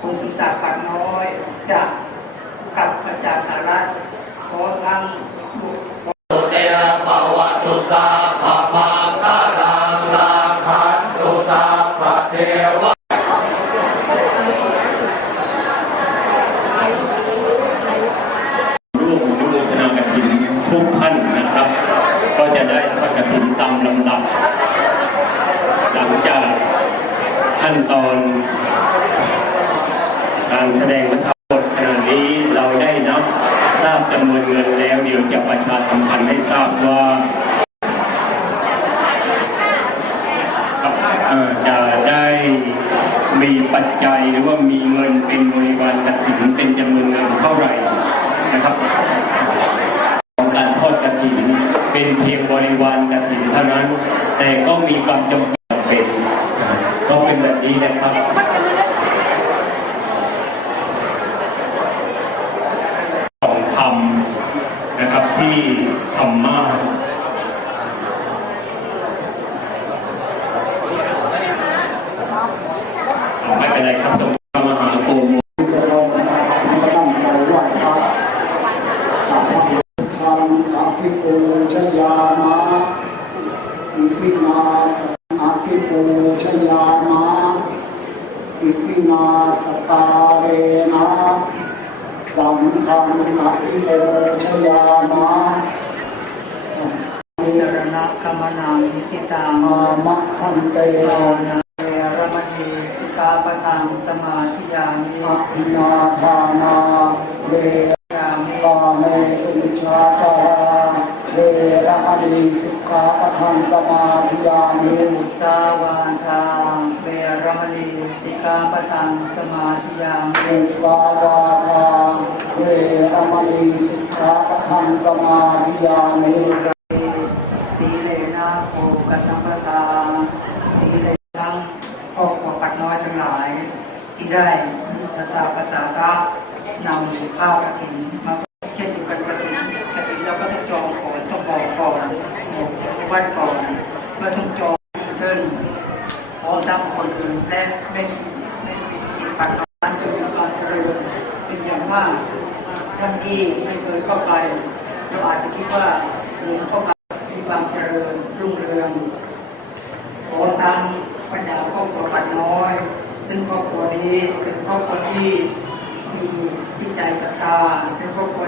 คุณตาปากน้อยจะกลับมาจากสหรัฐขอทั้งบุตรเตปวัตุสาภามังคารังลาคันตุสาภะเทวะร่วมอนุโมทนากฐินทุกท่านนะครับ ก็จะได้ทอดกฐินตามลำดับ หลังจากขั้นตอน การแสดงพระธรรมบทขณะนี้เราได้นับทราบจำนวนเงินแล้วเดี๋ยวจะประชาสัมพันธ์ให้ทราบว่าจะได้มีปัจจัยหรือว่ามีเงินเป็นบริวารกฐินเป็นจำนวนเงินเท่าไหร่นะครับของการทอดกฐินเป็นเพียงบริวารกฐินเท่านั้น แต่ก็มีความจำเป็นก็เป็นแบบนี้นะครับ ของธ รมนะครับที่ธรรมะอาไม่เป็นไรครับสมพระมหาโกโมอิปูชยามาอิปินาตูมาอิปินาสตา สังฆังอาภิปูชยามาสรณะกรรมนามิติตังอามะคันเตเวนะเวรมณีสิกขาปะทังสมาธิยามิอะทินาทานาเวยามิกาเมสุมิชาตาราเวระอดีสิกขาปทังสมาธิยามิสาวาทาเวรมณีสิกขาปทังสมาธิยามิเอกวาวาทาเวรมณีสิกขา ปะทังสมาธิยามิสีเลนะโภกสัมปทาสีเลทั้งครอบครัวปักน้อยทั้งหลาย ที่ได้ศรัทธาภาษาระนำข้าวกระถินมาเช่นเดียวกันกระถินกระถินเราก็ต้องจองก่อนต้องบอกก่อนบอกวัดก่อนเมื่อต้องจองขึ้นพร้อมทั้งคนอื่นและไม่ไม่สิปักน้อยเป็นการเจริญเป็นอย่างมากท่านที่ไม่เคยเข้าไป เราอาจจะคิดว่าหลวงพ่อมีความเจริญรุ่งเรืองขอตามปัญญาครอบครัวปัดน้อย ซึ่งครอบครัวนี้เป็นครอบครัวที่มีจิตใจศรัทธาเป็นครอบครัว